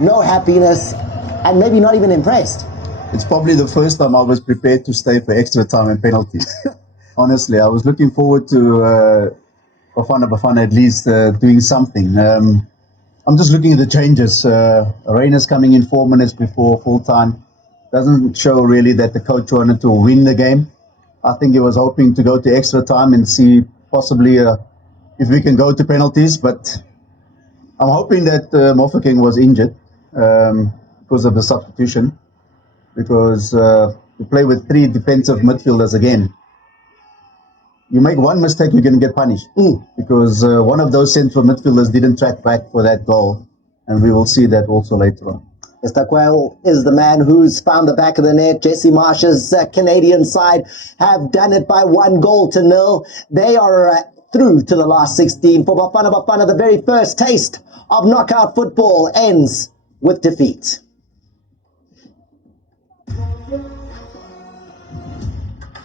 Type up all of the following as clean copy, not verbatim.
No happiness, and maybe not even impressed. It's probably the first time I was prepared to stay for extra time and penalties. Honestly, I was looking forward to Bafana at least doing something. I'm just looking at the changes. Reina's coming in 4 minutes before full time. Doesn't show really that the coach wanted to win the game. I think he was hoping to go to extra time and see possibly if we can go to penalties. But I'm hoping that Mofokeng was injured because of the substitution. Because you play with three defensive midfielders again. You make one mistake, you're going to get punished. Because one of those central midfielders didn't track back for that goal. And we will see that also later on. Estaquel is the man who's found the back of the net. Jesse Marsh's Canadian side have done it by 1-0. They are through to the last 16. For Bafana, the very first taste of knockout football ends with defeat.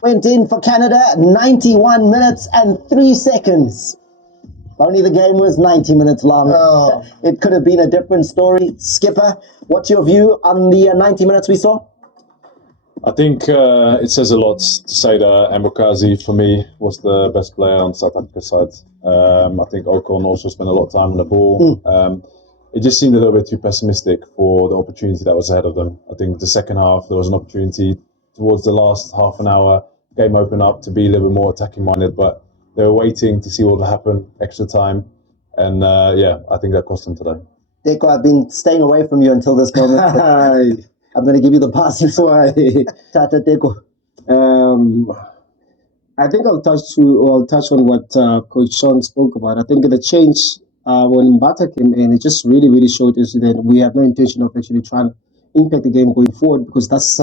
Went in for Canada, 91 minutes and 3 seconds. Only the game was 90 minutes long. Oh. It could have been a different story. Skipper, what's your view on the 90 minutes we saw? I think it says a lot to say that Mbokazi, for me, was the best player on South Africa's side. I think Ocon also spent a lot of time on the ball. It just seemed a little bit too pessimistic for the opportunity that was ahead of them. I think the second half, there was an opportunity towards the last half an hour, game opened up to be a little bit more attacking minded, but they were waiting to see what would happen, extra time. And I think that cost them today. Deko, I've been staying away from you until this moment. I'm going to give you the pass. Why? Tata Deko. I think I'll touch on what Coach Sean spoke about. I think the change when Mbata came in, it just really showed us that we have no intention of actually trying to impact the game going forward, because that's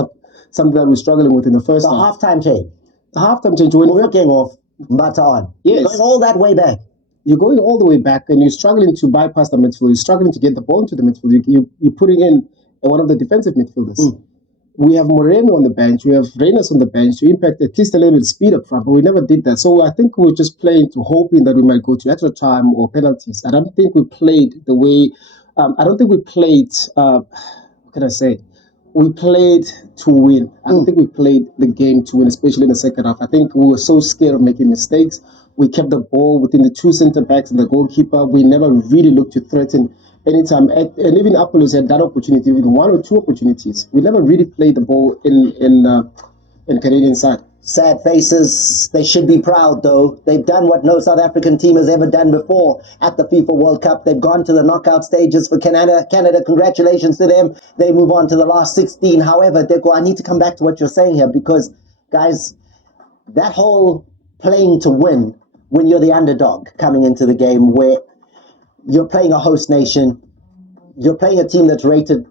something that we're struggling with in the first half. The halftime change. The halftime change, when We're getting off Mbata on. Yes. Going all that way back. You're going all the way back and you're struggling to bypass the midfield. You're struggling to get the ball into the midfield. You're putting in one of the defensive midfielders. We have Moreno on the bench. We have Reyners on the bench to impact at least a little bit of speed up front, but we never did that. So I think we're just playing to hoping that we might go to extra time or penalties. I don't think we played the way... what can I say? We played to win. I don't think we played the game to win, especially in the second half. I think we were so scared of making mistakes. We kept the ball within the two centre-backs and the goalkeeper. We never really looked to threaten anytime. And even Apollos had that opportunity, even one or two opportunities. We never really played the ball in Canadian side. Sad faces. They should be proud, though. They've done what no South African team has ever done before at the FIFA World Cup. They've gone to the knockout stages for Canada. Congratulations to them. They move on to the last 16. However, Deko, I need to come back to what you're saying here, because, guys, that whole playing to win when you're the underdog coming into the game, where you're playing a host nation, you're playing a team that's rated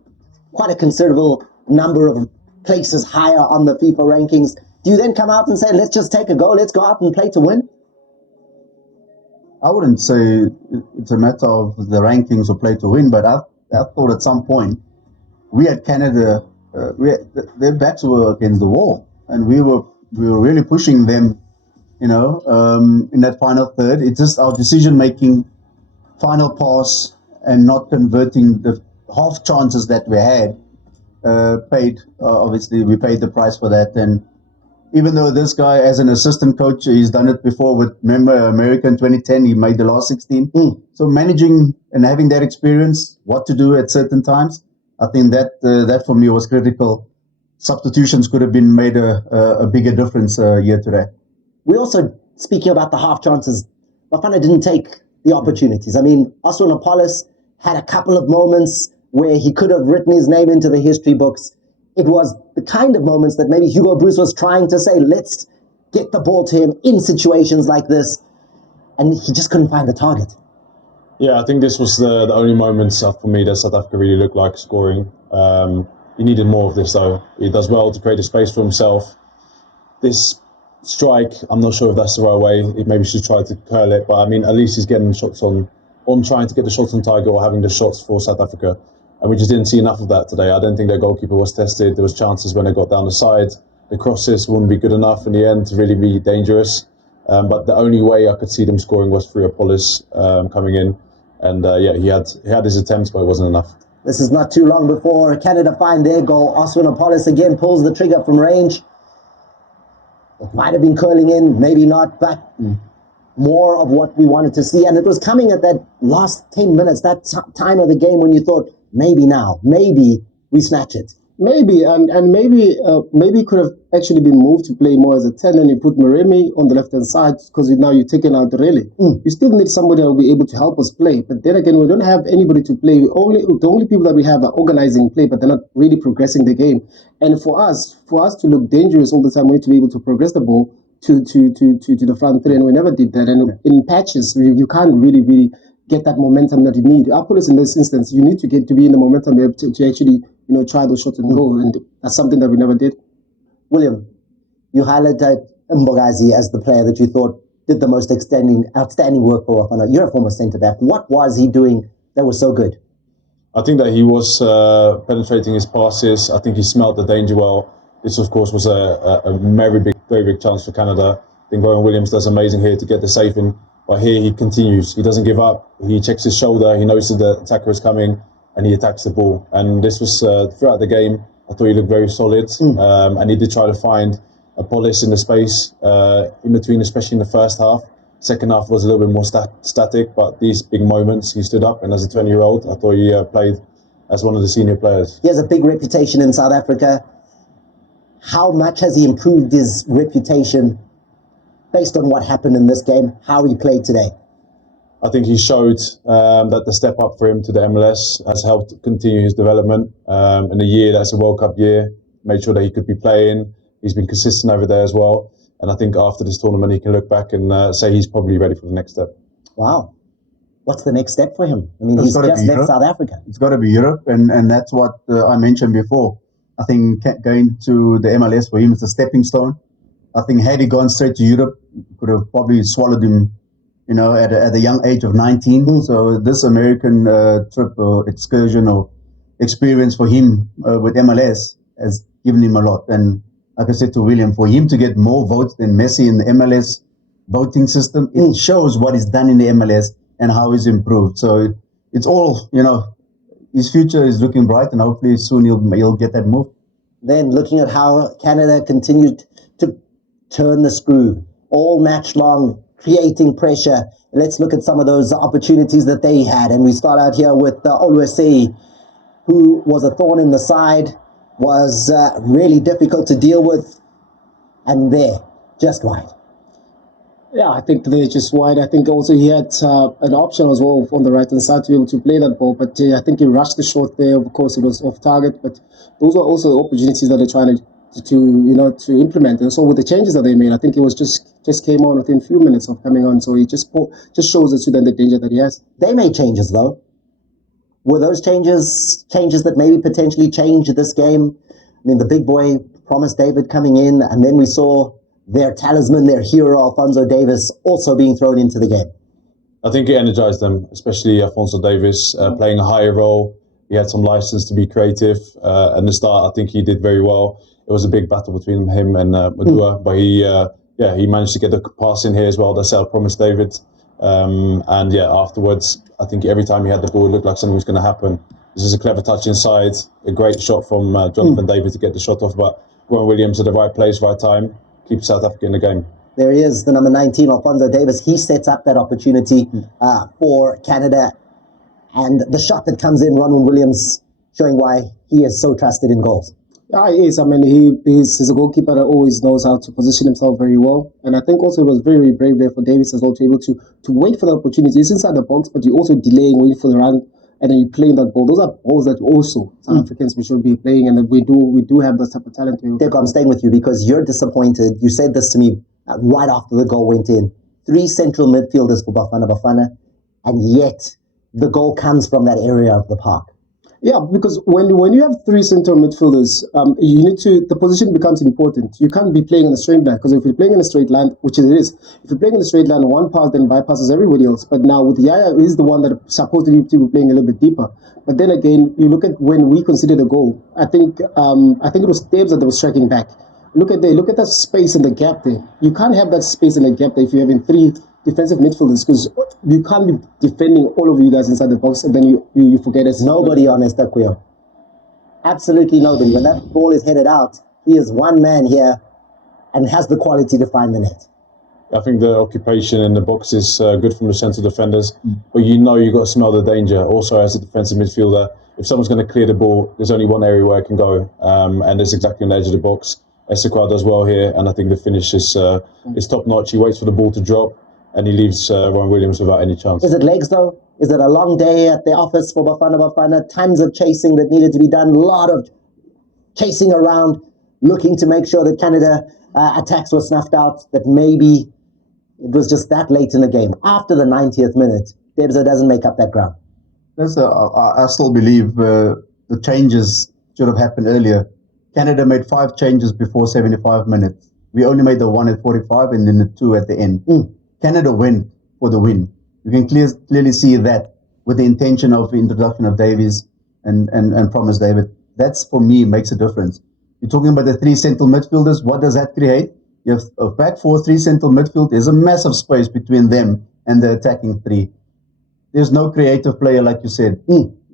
quite a considerable number of places higher on the FIFA rankings. Do you then come out and say, let's just take a go, let's go out and play to win? I wouldn't say it's a matter of the rankings or play to win, but I thought at some point we had Canada, their backs were against the wall, and we were really pushing them, in that final third. It's just our decision-making, final pass, and not converting the half chances that we had obviously we paid the price for that. And even though this guy, as an assistant coach, he's done it before with, remember, America in 2010, he made the last 16. So managing and having that experience, what to do at certain times, I think that for me was critical. Substitutions could have been made a bigger difference here today. We also, speaking about the half chances, Bafana didn't take the opportunities. I mean, Oswin Apollos had a couple of moments where he could have written his name into the history books. It was the kind of moments that maybe Hugo Bruce was trying to say, let's get the ball to him in situations like this. And he just couldn't find the target. Yeah, I think this was the only moments for me that South Africa really looked like scoring. He needed more of this, though. He does well to create a space for himself. This strike, I'm not sure if that's the right way. He maybe should try to curl it, but I mean, at least he's getting shots on trying to get the shots on target or having the shots for South Africa. And we just didn't see enough of that today. I don't think their goalkeeper was tested. There was chances when they got down the side. The crosses wouldn't be good enough in the end to really be dangerous. But the only way I could see them scoring was through Apollos coming in. And he had his attempts, but it wasn't enough. This is not too long before Canada find their goal. Oswin again pulls the trigger from range. It might have been curling in, maybe not, but more of what we wanted to see. And it was coming at that last 10 minutes, that time of the game when you thought, maybe now, maybe we snatch it. Maybe, and maybe could have actually been moved to play more as a 10 and you put Maremi on the left-hand side because now you're taking out Rele. You still need somebody that will be able to help us play. But then again, we don't have anybody to play. The only people that we have are organizing play, but they're not really progressing the game. And for us to look dangerous all the time, we need to be able to progress the ball to the front three, and we never did that. And in patches, you can't really get that momentum that you need. Apollos in this instance, you need to get to be in the momentum to actually try those shots and goal, and that's something that we never did. William, you highlighted Mbogazi as the player that you thought did the most outstanding work for Bafana. You're a former centre back. What was he doing that was so good? I think that he was penetrating his passes. I think he smelled the danger well. This, of course, was a very big chance for Canada. I think Rowan Williams does amazing here to get the save in. But here he continues. He doesn't give up. He checks his shoulder. He knows that the attacker is coming, and he attacks the ball. And this was throughout the game. I thought he looked very solid, and he did try to find a Polis in the space in between, especially in the first half. Second half was a little bit more static, but these big moments, he stood up, and as a 20-year-old, I thought he played as one of the senior players. He has a big reputation in South Africa. How much has he improved his reputation based on what happened in this game, how he played today? I think he showed that the step up for him to the MLS has helped continue his development. In a year that's a World Cup year, made sure that he could be playing. He's been consistent over there as well. And I think after this tournament, he can look back and say he's probably ready for the next step. Wow. What's the next step for him? I mean, he's just left South Africa. It's got to be Europe, and that's what I mentioned before. I think going to the MLS for him is a stepping stone. I think had he gone straight to Europe, could have probably swallowed him, at a young age of 19. So this American trip or excursion or experience for him with MLS has given him a lot. And like I said to William, for him to get more votes than Messi in the MLS voting system, it shows what he's done in the MLS and how he's improved. So it's all, his future is looking bright, and hopefully soon he'll get that move. Then looking at how Canada continued to turn the screw all match long, creating pressure. Let's look at some of those opportunities that they had. And we start out here with Oluwase, who was a thorn in the side, was really difficult to deal with. And there, just wide. Yeah, I think they're just wide. I think also he had an option as well on the right-hand side to be able to play that ball. But I think he rushed the shot there. Of course, it was off target. But those are also opportunities that they're trying to implement. And so with the changes that they made, I think it was just came on within a few minutes of coming on. So he just shows us to them the danger that he has. They made changes, though. Were those changes that maybe potentially changed this game? I mean, the big boy promised David coming in, and then we saw their talisman, their hero, Alphonso Davies, also being thrown into the game. I think it energized them, especially Alphonso Davies, playing a higher role. He had some license to be creative. At the start, I think he did very well. It was a big battle between him and Madua, but he managed to get the pass in here as well. That's how I promised David. Afterwards, I think every time he had the ball, it looked like something was going to happen. This is a clever touch inside, a great shot from Jonathan David to get the shot off, but Rowan Williams at the right place, right time, keeps South Africa in the game. There he is, the number 19, Alphonso Davies. He sets up that opportunity for Canada. And the shot that comes in, Ronald Williams, showing why he is so trusted in goals. Yeah, he is. I mean, he's a goalkeeper that always knows how to position himself very well. And I think also it was very, very brave there for Davies as well to be able to wait for the opportunity. He's inside the box, but you're also delaying, waiting for the run, and then you're playing that ball. Those are balls that also South Africans we should be playing, and we do have that type of talent. Deko, I'm staying with you because you're disappointed. You said this to me right after the goal went in. 3 central midfielders for Bafana, and yet the goal comes from that area of the park. Yeah, because when you have 3 central midfielders, the position becomes important. You can't be playing in a straight line, because if you're playing in a straight line, which it is, if you're playing in a straight line, one pass then bypasses everybody else. But now with Yaya, he's the one that is supposed to be playing a little bit deeper. But then again, you look at when we considered a goal. I think it was Debs that was striking back. Look at that space in the gap there. You can't have that space in the gap there if you're having three defensive midfielders, because you can't be defending all of you guys inside the box and then you forget us. Nobody on Estaquio. Absolutely nobody. When that ball is headed out, he is one man here and has the quality to find the net. I think the occupation in the box is good from the centre defenders, but you know you've got to smell the danger. Also, as a defensive midfielder, if someone's going to clear the ball, there's only one area where it can go, and it's exactly on the edge of the box. Ezequiel does well here, and I think the finish is top notch. He waits for the ball to drop, and he leaves Ron Williams without any chance. Is it legs though? Is it a long day at the office for Bafana? Tons of chasing that needed to be done. A lot of chasing around, looking to make sure that Canada attacks were snuffed out. That maybe it was just that late in the game. After the 90th minute, Debza doesn't make up that ground. I still believe the changes should have happened earlier. Canada made 5 changes before 75 minutes. We only made the 1 at 45 and then the 2 at the end. Canada went for the win. You can clearly see that with the intention of the introduction of Davies and Promise David. That's, for me, makes a difference. You're talking about the 3 central midfielders. What does that create? You have a back 4, 3 central midfield. There's a massive space between them and the attacking 3. There's no creative player, like you said.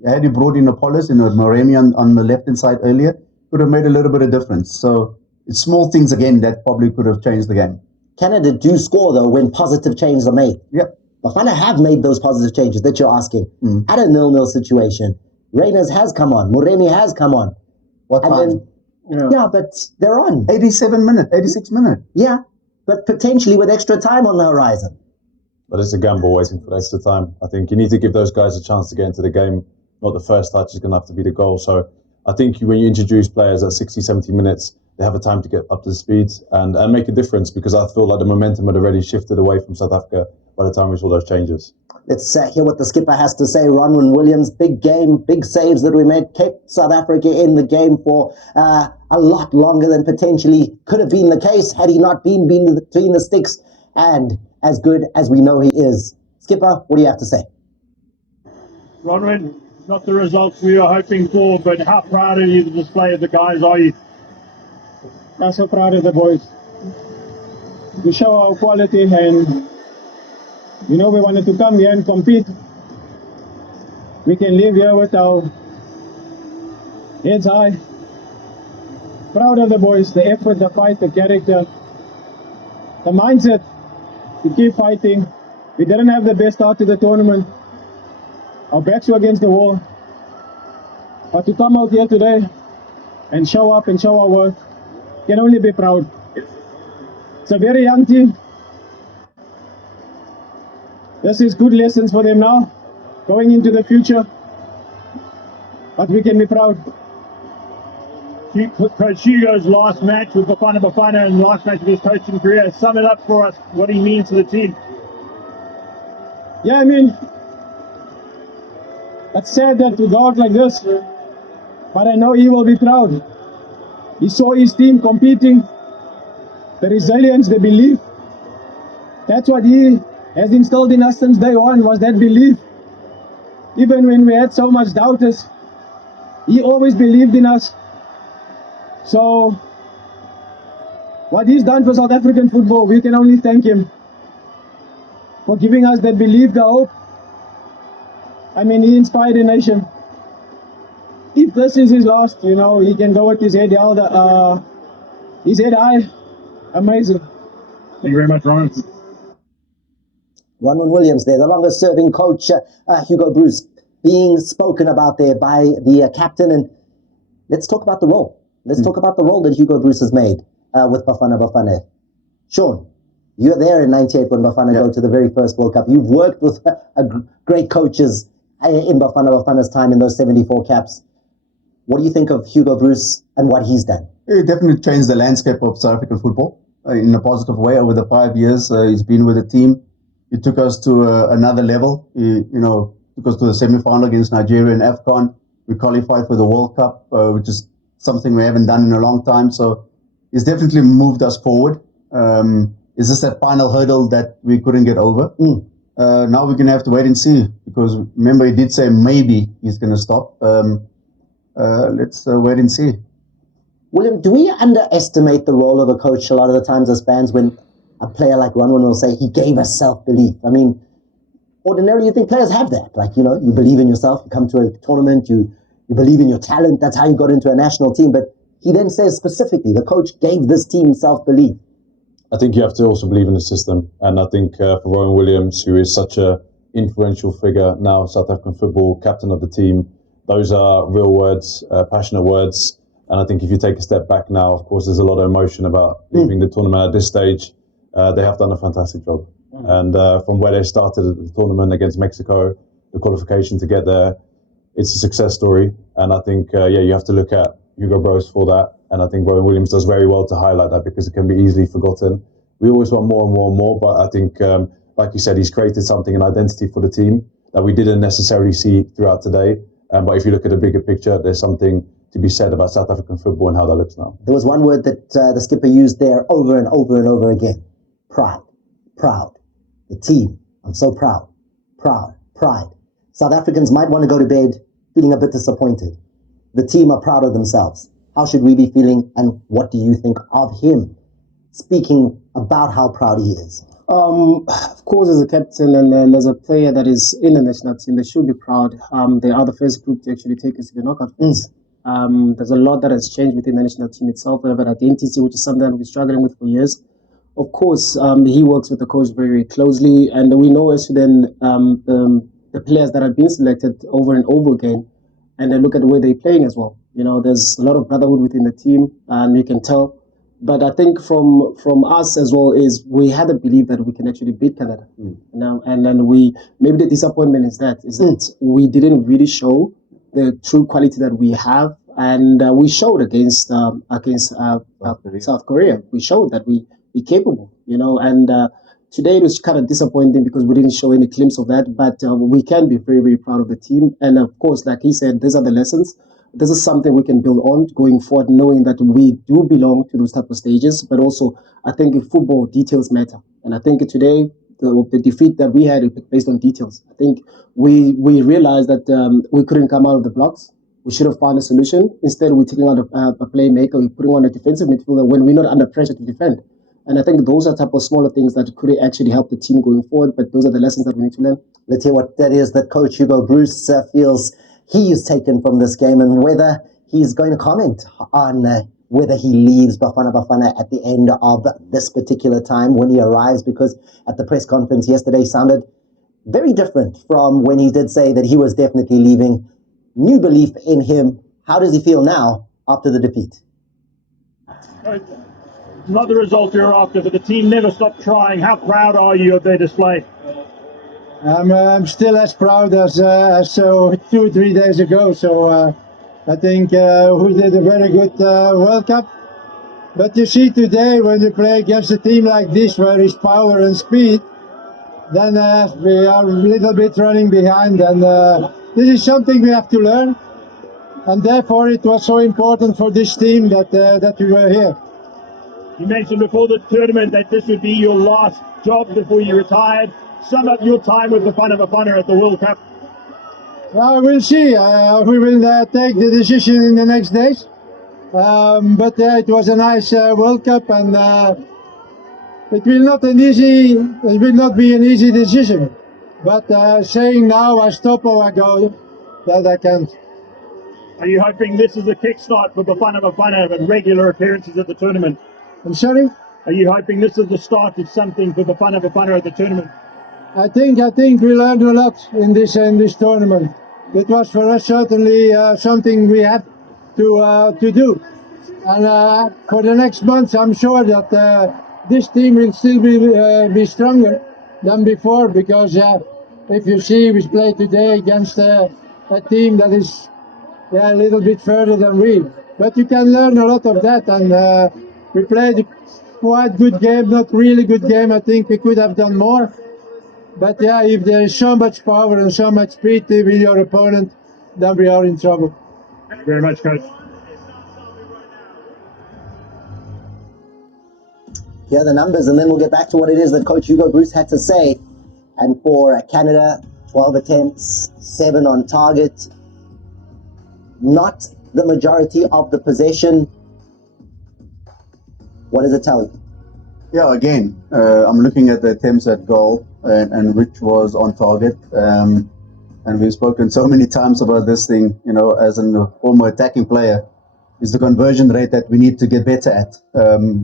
Had you brought in Apollos and Moremi on the left-hand side earlier, could have made a little bit of difference. So it's small things, again, that probably could have changed the game. Canada do score, though, when positive changes are made. Yep. Bafana have made those positive changes that you're asking. At a 0-0 situation, Reyners has come on. Moremi has come on. What time? Yeah, but they're on. 87 minutes, 86 minutes. Yeah, but potentially with extra time on the horizon. But it's a gamble waiting for the extra time. I think you need to give those guys a chance to get into the game. Not the first touch is going to have to be the goal. So I think when you introduce players at 60, 70 minutes, they have a time to get up to speed and make a difference, because I feel like the momentum had already shifted away from South Africa by the time we saw those changes. Let's hear what the skipper has to say. Ronwen Williams, big game, big saves that we made, kept South Africa in the game for a lot longer than potentially could have been the case had he not been between the sticks, and as good as we know he is. Skipper, what do you have to say? Ronwen, not the results we were hoping for, but how proud are you of the display of the guys are you? I'm so proud of the boys. We show our quality, and we wanted to come here and compete. We can live here with our heads high. Proud of the boys, the effort, the fight, the character, the mindset to keep fighting. We didn't have the best start to the tournament. Our backs were against the wall. But to come out here today and show up and show our work, can only be proud. It's a very young team. This is good lessons for them now, going into the future. But we can be proud. Coach Hugo's last match with Bafana and last match of his coaching career. Sum it up for us, what he means to the team. Yeah, it's sad that we go out like this, but I know he will be proud. He saw his team competing, the resilience, the belief. That's what he has instilled in us since day one, was that belief. Even when we had so much doubters, he always believed in us. So, what he's done for South African football, we can only thank him for giving us that belief, the hope. He inspired the nation. If this is his last, he can go with his head held, his head high. Amazing. Thank you very much, Ron. Ronwen Williams there, the longest serving coach, Hugo Bruce, being spoken about there by the captain. And let's talk about the role. Let's talk about the role that Hugo Bruce has made with Bafana. Sean, you're there in 98 when Bafana go to the very first World Cup. You've worked with great coaches in Bafana's time in those 74 caps. What do you think of Hugo Bruce and what he's done? It definitely changed the landscape of South African football in a positive way over the 5 years. He's been with the team. He took us to another level. He, took us to the semi-final against Nigeria and AFCON. We qualified for the World Cup, which is something we haven't done in a long time. So he's definitely moved us forward. It's just that final hurdle that we couldn't get over. Now we're going to have to wait and see, because remember, he did say maybe he's going to stop. Let's wait and see. William, do we underestimate the role of a coach a lot of the times as fans when a player like Ronwin will say, he gave us self-belief. I mean, ordinarily you think players have that. Like, you know, you believe in yourself, you come to a tournament, you believe in your talent, that's how you got into a national team. But he then says specifically, the coach gave this team self-belief. I think you have to also believe in the system. And I think for Rowan Williams, who is such a influential figure now, South African football, captain of the team, those are real words, passionate words. And I think if you take a step back now, of course, there's a lot of emotion about leaving the tournament at this stage. They have done a fantastic job. And from where they started at the tournament against Mexico, the qualification to get there, it's a success story. And I think, you have to look at Hugo Broos for that. And I think Rowan Williams does very well to highlight that because it can be easily forgotten. We always want more and more and more, but I think, like you said, he's created something, an identity for the team that we didn't necessarily see throughout today. But if you look at the bigger picture, there's something to be said about South African football and how that looks now. There was one word that the skipper used there over and over and over again. Pride. Proud. The team. I'm so proud. Proud. Pride. South Africans might want to go to bed feeling a bit disappointed. The team are proud of themselves. How should we be feeling, and what do you think of him speaking about how proud he is? Of course, as a captain and as a player that is in the national team, they should be proud. They are the first group to actually take us to the knockout phase. There's a lot that has changed within the national team itself. We have an identity, which is something that we've been struggling with for years. Of course, he works with the coach very, very closely, and we know as to then the players that have been selected over and over again, and then look at the way they're playing as well. You know, there's a lot of brotherhood within the team, and you can tell. But I think from us as well is we had a belief that we can actually beat Canada. And then maybe the disappointment is that we didn't really show the true quality that we have, and we showed against South Korea. We showed that we're capable, you know, and today it was kind of disappointing because we didn't show any glimpse of that, but we can be very, very proud of the team. And of course, like he said, these are the lessons. This is something we can build on going forward, knowing that we do belong to those type of stages. But also, I think in football, details matter. And I think today, the defeat that we had is based on details. I think we realized that we couldn't come out of the blocks. We should have found a solution. Instead, we're taking out a playmaker, we're putting on a defensive midfielder when we're not under pressure to defend. And I think those are type of smaller things that could actually help the team going forward. But those are the lessons that we need to learn. Let's hear what that is that Coach Hugo Broos feels he is taken from this game, and whether he's going to comment on whether he leaves Bafana at the end of this particular time when he arrives, because at the press conference yesterday sounded very different from when he did say that he was definitely leaving. New belief in him. How does he feel now after the defeat? Not the result you're after, but the team never stopped trying. How proud are you of their display? I'm still as proud as 2 or 3 days ago. So I think we did a very good World Cup. But you see today when you play against a team like this, where it's power and speed, then we are a little bit running behind. And this is something we have to learn. And therefore it was so important for this team that we were here. You mentioned before the tournament that this would be your last job before you retired. Sum up your time with Bafana at the World Cup. Well, we'll see. We will take the decision in the next days. But it was a nice World Cup, and it will not be an easy decision. But saying now I stop or I go, that I can't. Are you hoping this is a kickstart for Bafana and regular appearances at the tournament? I'm sorry? Are you hoping this is the start of something for Bafana at the tournament? I think we learned a lot in this tournament. It was for us certainly something we had to do. And for the next months, I'm sure that this team will still be stronger than before, because if you see, we played today against a team that is a little bit further than we. But you can learn a lot of that, and we played a quite good game, not really good game. I think we could have done more. But yeah, if there is so much power and so much speed with your opponent, then we are in trouble. Thank you very much, Coach. Here are the numbers, and then we'll get back to what it is that Coach Hugo Broos had to say. And for Canada, 12 attempts, 7 on target. Not the majority of the possession. What does it tell you? Yeah, again, I'm looking at the attempts at goal and which was on target. And we've spoken so many times about this thing, as a former attacking player, is the conversion rate that we need to get better at.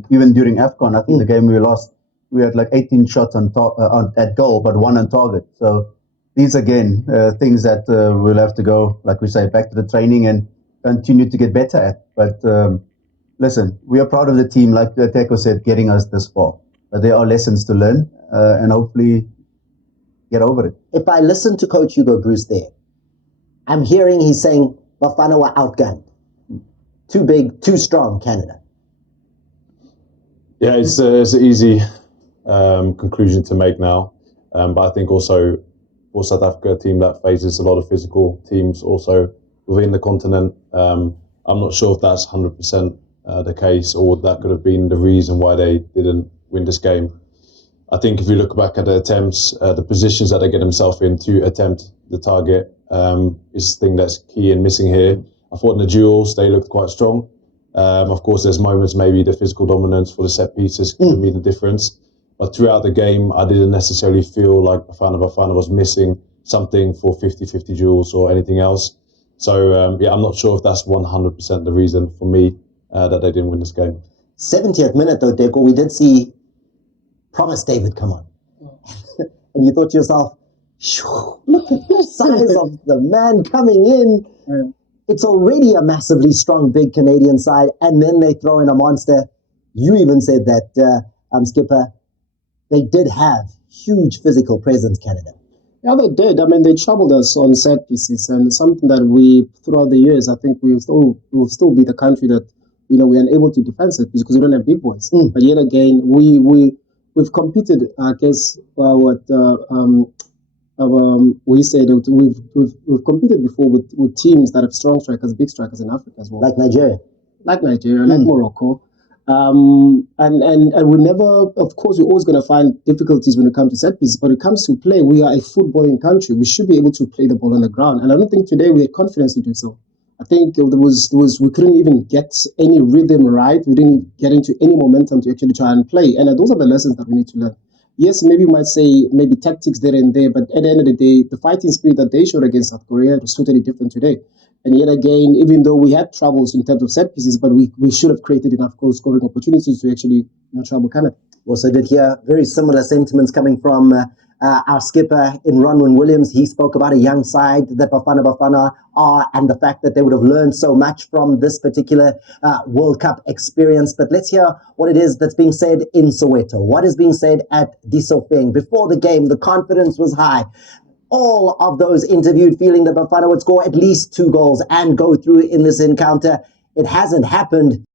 Even during AFCON, I think the game we lost, we had like 18 shots at goal, but 1 on target. So these, again, things that we'll have to go, like we say, back to the training and continue to get better at. But listen, we are proud of the team, like Teko said, getting us this far. But there are lessons to learn and hopefully get over it. If I listen to Coach Hugo Bruce there, I'm hearing he's saying Bafana were outgunned. Too big, too strong, Canada. Yeah, it's an easy conclusion to make now. But I think also for South Africa, a team that faces a lot of physical teams also within the continent, I'm not sure if that's 100% the case, or that could have been the reason why they didn't win this game. I think if you look back at the attempts, the positions that they get themselves in to attempt the target is the thing that's key and missing here. I thought in the duels, they looked quite strong. Of course, there's moments maybe the physical dominance for the set pieces could be the difference. But throughout the game, I didn't necessarily feel like Bafana was missing something for 50-50 duels or anything else. So, I'm not sure if that's 100% the reason for me that they didn't win this game. 70th minute, though, Deco, we did see Promise David come on. And you thought to yourself, look at the size of the man coming in. Yeah. It's already a massively strong, big Canadian side, and then they throw in a monster. You even said that, Skipper, they did have huge physical presence, Canada. Yeah, they did. I mean, they troubled us on set pieces, and something that we, throughout the years, I think we will still be the country that, we are unable to defend set pieces because we don't have big boys. But yet again, we've competed, I guess, we said that we've competed before with teams that have strong strikers, big strikers in Africa as well. Like Nigeria. Like Morocco. And we never, of course, we're always going to find difficulties when it comes to set pieces, but when it comes to play, we are a footballing country. We should be able to play the ball on the ground. And I don't think today we had confidence to do so. I think there was we couldn't even get any rhythm right. We didn't get into any momentum to actually try and play. And those are the lessons that we need to learn. Yes, maybe you might say maybe tactics there and there, but at the end of the day, the fighting spirit that they showed against South Korea was totally different today. And yet again, even though we had troubles in terms of set pieces, but we should have created enough goal scoring opportunities to actually trouble Canada. Also did hear very similar sentiments coming from our skipper in Ronwin Williams. He spoke about a young side that Bafana are, and the fact that they would have learned so much from this particular World Cup experience. But let's hear what it is that's being said in Soweto. What is being said at Disofeng. Before the game, the confidence was high. All of those interviewed feeling that Bafana would score at least 2 goals and go through in this encounter. It hasn't happened.